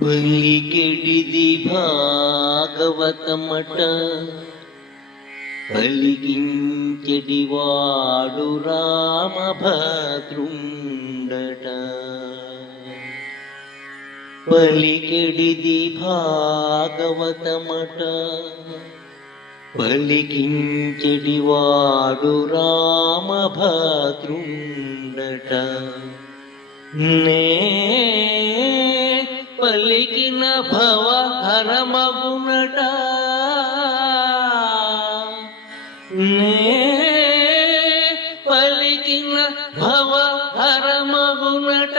పలికెడిది భాగవతమట, పలికించెడివాడు రామభద్రుండట. పలికెడిది భాగవతమట, పలికించెడివాడు రామభద్రుండట. నే పలికిన భవహరమగునట, నే పలికిన భవహరమగునట.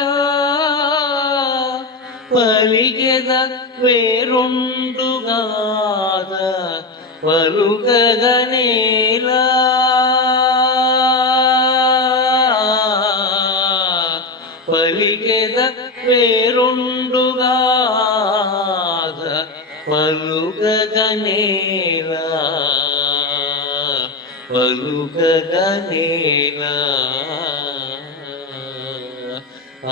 పలికెద వేరుండుగాద పలుకగనేలా. పలికెద వేరుండుగాద పలుకగనేలా, పలుకగనేలా. ఆ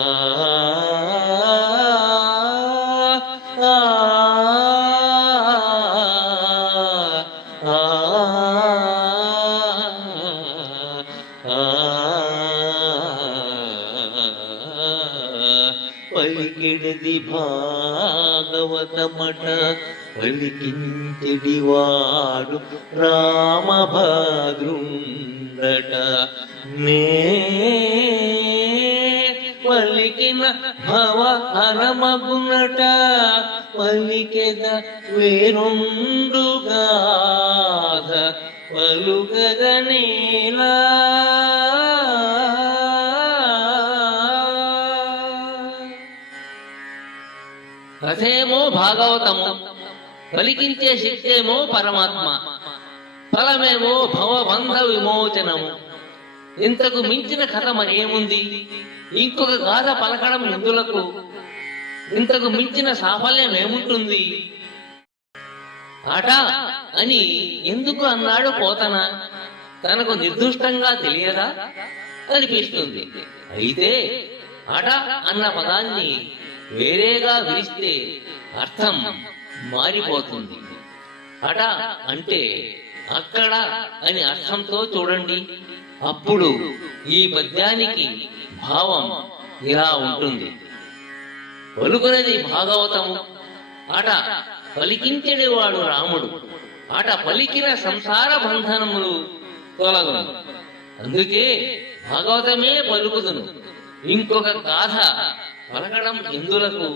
పలికిడిది భాగవతమట, పలికించెడివాడు రామభద్రుండట. నే పలికిన భవహరమగునట, పలికెద వేరుండుగాథ పలుకగనేలా. కథేమో భాగవతము, పలికించే శక్తేమో పరమాత్మ, ఫలమేమో భవబంధ విమోచనము. ఇంతకు మించిన కథ మరేముంది? ఇంకొక గాథ పలకడం ఎందులకు? ఇంతకు మించిన సాఫల్యం ఏముంటుంది? అట అని ఎందుకు అన్నాడు పోతన? తనకు నిర్దుష్టంగా తెలియదా అనిపిస్తుంది. అయితే అట అన్న పదాన్ని వేరేగా విరిస్తే అర్థం మారిపోతుంది. అట అంటే అక్కడ అని అర్థంతో చూడండి. అప్పుడు ఈ పద్యానికి భావం ఇలా ఉంటుంది. పలుకునది భాగవతము, అట పలికించెడివాడు రాముడు. అట పలికిన సంసార బంధనములు తొలగును. అందుకే భాగవతమే పలుకుదును. ఇంకొక గాథ పలకడం ఎందులకు